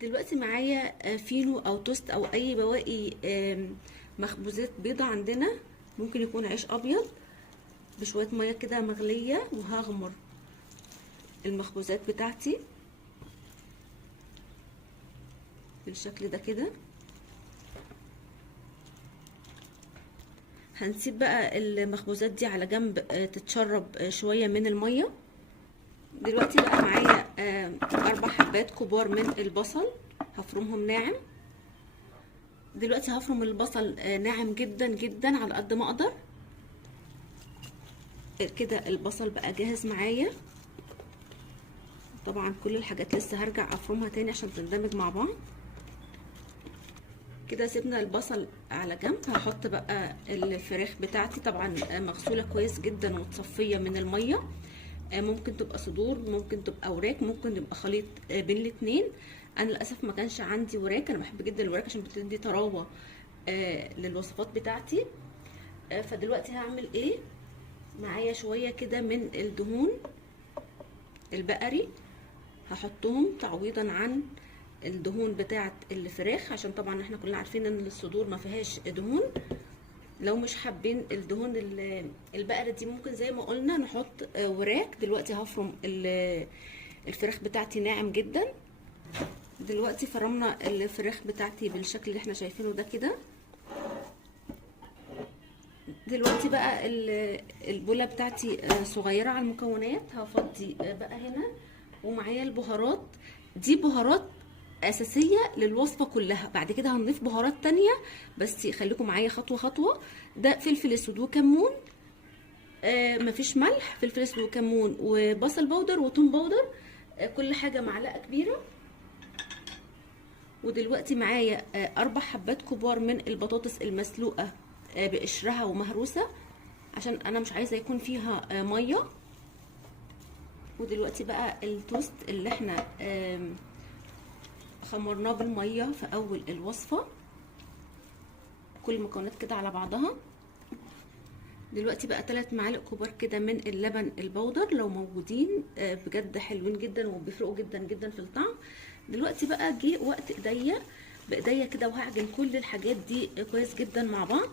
دلوقتي معايا فينو او توست او اي بواقي مخبوزات بيضة عندنا. ممكن يكون عيش ابيض بشوية مية كده مغلية، وهغمر المخبوزات بتاعتي بالشكل ده كده. هنسيب بقى المخبوزات دي على جنب تتشرب شوية من المية. دلوقتي بقى معايا 4 حبات كبار من البصل، هفرمهم ناعم. دلوقتي هفرم البصل ناعم جدا جدا على قد ما اقدر كده. البصل بقى جاهز معايا. طبعا كل الحاجات لسه هرجع افرمها تاني عشان تندمج مع بعض. كده سيبنا البصل على جنب. هحط بقى الفراخ بتاعتي، طبعا مغسوله كويس جدا ومتصفيه من الميه. ممكن تبقى صدور، ممكن تبقى وراك، ممكن تبقى خليط بين الاتنين. انا للاسف ما كانش عندي وراك. انا بحب جدا الوراك عشان بتدي طراوه للوصفات بتاعتي. فدلوقتي هعمل ايه؟ معايا شويه كده من الدهون البقري، هحطهم تعويضا عن الدهون بتاعه الفراخ، عشان طبعا احنا كلنا عارفين ان الصدور ما فيهاش دهون. لو مش حابين الدهون البقرة دي ممكن زي ما قلنا نحط وراك. دلوقتي هفرم الفراخ بتاعتي ناعم جدا. دلوقتي فرمنا الفراخ بتاعتي بالشكل اللي احنا شايفينه ده كده. دلوقتي بقى البولة بتاعتي صغيرة على المكونات، هفضي بقى هنا. ومعايا البهارات دي، بهارات اساسيه للوصفه كلها. بعد كده هنضيف بهارات تانية، بس خليكم معايا خطوه خطوه. ده فلفل اسود وكمون، مفيش ملح، فلفل اسود وكمون وبصل بودر وتوم بودر، كل حاجه معلقه كبيره. ودلوقتي معايا 4 حبات كبار من البطاطس المسلوقه بقشرها ومهروسه، عشان انا مش عايزه يكون فيها ميه. ودلوقتي بقى التوست اللي احنا خمرناه بالميه في اول الوصفه، كل المكونات كده على بعضها. دلوقتي بقى 3 معالق كبار كده من اللبن البودر لو موجودين، بجد حلوين جدا وبيفرقوا جدا جدا في الطعم. دلوقتي بقى جه وقت بايديا كده، وهعجن كل الحاجات دي كويس جدا مع بعض.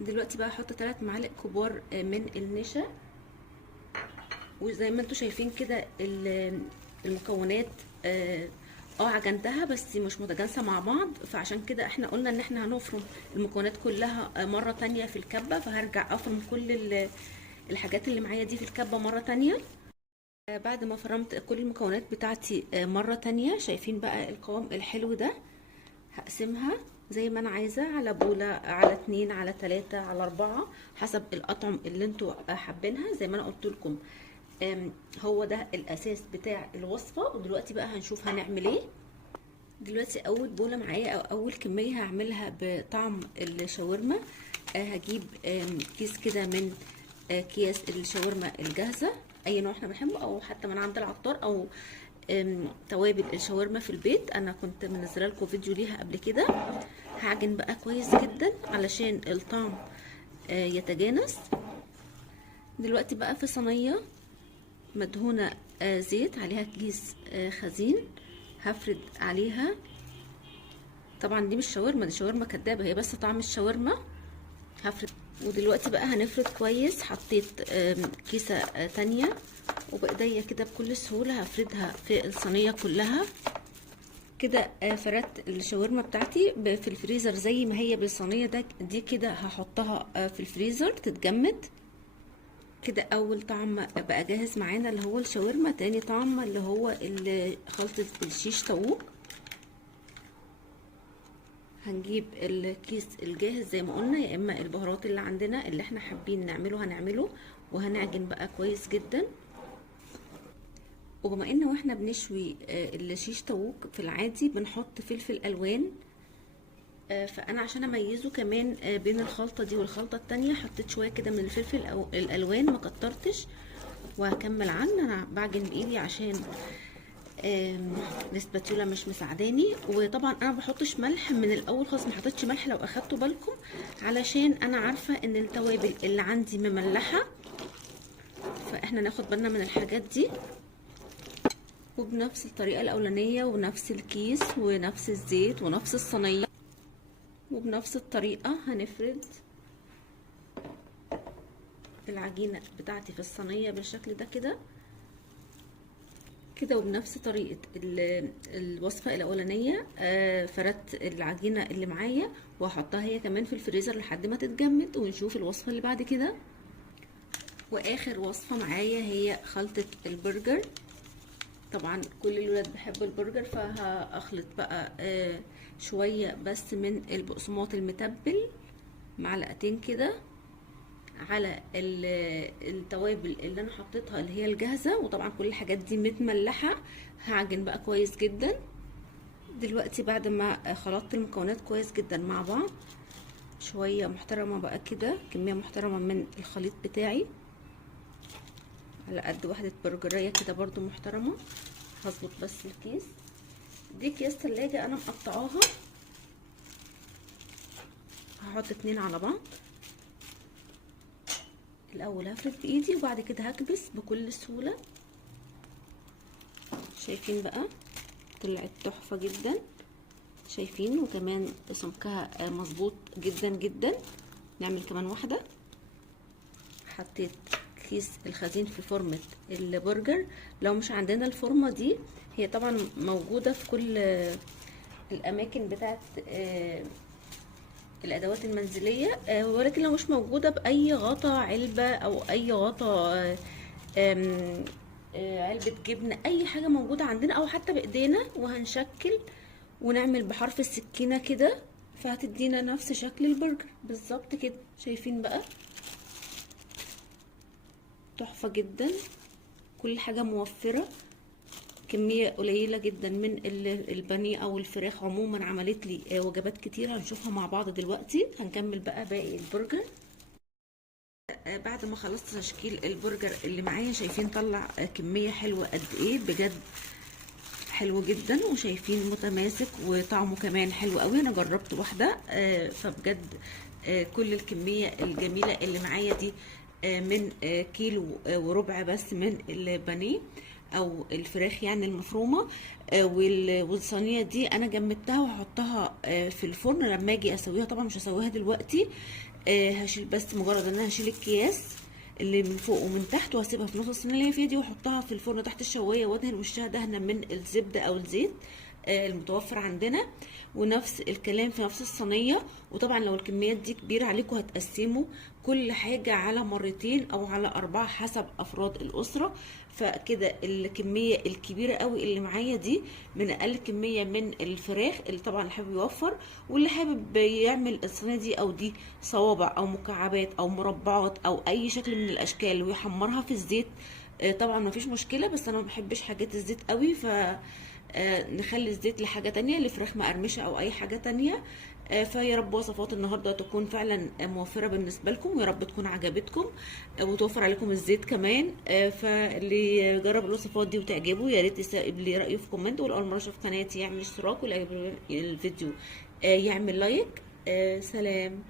دلوقتي بقى هحط 3 معالق كبار من النشا. وزي ما انتم شايفين كده المكونات عجنتها بس مش متجانسه مع بعض، فعشان كده احنا قلنا ان احنا هنفرم المكونات كلها مره تانية في الكبه. فهرجع افرم كل الحاجات اللي معايا دي في الكبه مره تانية. بعد ما فرمت كل المكونات بتاعتي مره تانية، شايفين بقى القوام الحلو ده. هقسمها زي ما انا عايزه، على بوله، على 2، على 3، على 4، حسب الاطعم اللي انتوا حابينها. زي ما انا قلت لكم هو ده الاساس بتاع الوصفه. ودلوقتي بقى هنشوف هنعمل ايه. دلوقتي اول بوله معايا او اول كميه هعملها بطعم الشاورما. هجيب كيس كده من اكياس الشاورما الجاهزه، اي نوع احنا بنحبه، او حتى من عند العطار، او توابل الشاورما في البيت. انا كنت منزله لكم فيديو ليها قبل كده. هعجن بقى كويس جدا علشان الطعم يتجانس. دلوقتي بقى في صينيه مدهونه زيت، عليها كيس خزين، هفرد عليها. طبعا دي مش شاورما، دي شاورما كدابه، هي بس طعم الشاورما. هفرد. ودلوقتي بقى هنفرد كويس. حطيت كيسه تانية، وبايديا كده بكل سهوله هفردها في الصينيه كلها كده. فردت الشاورما بتاعتي في الفريزر زي ما هي بالصينيه دي كده. هحطها في الفريزر تتجمد كده. اول طعم بقى جاهز معانا اللي هو الشاورما. تاني طعم اللي هو خلطة الشيش طاووق. هنجيب الكيس الجاهز زي ما قلنا، يا اما البهارات اللي عندنا اللي احنا حابين نعمله هنعمله. وهنعجن بقى كويس جدا. وبما ان واحنا بنشوي الشيش طاووق في العادي بنحط فلفل الوان، فانا عشان اميزه كمان بين الخلطه دي والخلطه التانية حطيت شويه كده من الفلفل او الالوان، ما كترتش. وهكمل انا بعجن بايدي عشان الاسباتيولا مش مساعداني. وطبعا انا ما بحطش ملح من الاول خالص، ما حطيتش ملح لو اخدتوا بالكم، علشان انا عارفه ان التوابل اللي عندي مملحه، فاحنا ناخد بالنا من الحاجات دي. وبنفس الطريقة الاولانية ونفس الكيس ونفس الزيت ونفس الصينية، وبنفس الطريقة هنفرد العجينة بتاعتي في الصينية بالشكل ده كده كده. وبنفس طريقة الوصفة الأولانية فردت العجينة اللي معايا وهحطها هي كمان في الفريزر لحد ما تتجمد، ونشوف الوصفة اللي بعد كده. وآخر وصفة معايا هي خلطة البرجر. طبعا كل الولاد بيحبوا البرجر، فهخلط بقى شوية بس من البقسماط المتبل، معلقتين كده، على التوابل اللي انا حطيتها اللي هي الجاهزه. وطبعا كل الحاجات دي متملحه. هعجن بقى كويس جدا. دلوقتي بعد ما خلطت المكونات كويس جدا مع بعض، شويه محترمه بقى كده، كميه محترمه من الخليط بتاعي على قد واحده برجريه كده برضو محترمه. هظبط بس الكيس. دي اكياس تلاجة انا مقطعاها، هحط 2 على بعض. الاول هفرد بايدي وبعد كده هكبس بكل سهوله. شايفين بقى طلعت تحفه جدا، شايفين؟ وكمان سمكها مظبوط جدا جدا. نعمل كمان واحده. حطيت كيس الخزين في فورمه البرجر. لو مش عندنا الفورمه دي، هي طبعا موجوده في كل الاماكن بتاعت الادوات المنزليه، ولكن لو مش موجوده باي غطا علبه او اي غطا علبه جبنه، اي حاجه موجوده عندنا، او حتى بايدينا وهنشكل ونعمل بحرف السكينه كده، فهتدينا نفس شكل البرجر بالظبط كده. شايفين بقى؟ تحفه جدا، كل حاجه موفره، كميه قليله جدا من البانيه او الفراخ. عموما عملت لي وجبات كتير هنشوفها مع بعض دلوقتي. هنكمل بقى باقي البرجر. بعد ما خلصت تشكيل البرجر اللي معايا، شايفين طلع كميه حلوه قد ايه؟ بجد حلو جدا، وشايفين متماسك وطعمه كمان حلو قوي. انا جربت واحده فبجد كل الكميه الجميله اللي معايا دي من كيلو وربع بس من البانيه او الفراخ يعني المفرومه. والصينيه دي انا جمدتها وهحطها في الفرن لما اجي اسويها. طبعا مش هسويها دلوقتي، هشيل بس مجرد ان انا هشيل الكياس اللي من فوق ومن تحت، وهسيبها في نص الصينيه اللي هي فيها دي، واحطها في الفرن تحت الشوايه، وادهن وشها دهنه من الزبده او الزيت المتوفر عندنا. ونفس الكلام في نفس الصينيه. وطبعا لو الكميات دي كبيره عليكم هتقسموا كل حاجه على مرتين او على 4 حسب افراد الاسره. فكده الكميه الكبيره قوي اللي معايا دي من اقل كميه من الفراخ، اللي طبعا اللي حابب يوفر، واللي حابب يعمل الصينيه دي او دي صوابع او مكعبات او مربعات او اي شكل من الاشكال ويحمرها في الزيت، طبعا ما فيش مشكله. بس انا ما بحبش حاجات الزيت قوي، ف نخلي الزيت لحاجه تانية، لفراخ مقرمشه او اي حاجه تانية. فيا رب وصفات النهارده تكون فعلا موفره بالنسبه لكم، ويا رب تكون عجبتكم وتوفر عليكم الزيت كمان. فاللي يجرب الوصفات دي وتعجبه يا ريت يسيب لي رايه في كومنت، ولو اول مره يشوف قناتي يعمل اشتراك، واللي يعجبه الفيديو يعمل لايك. سلام.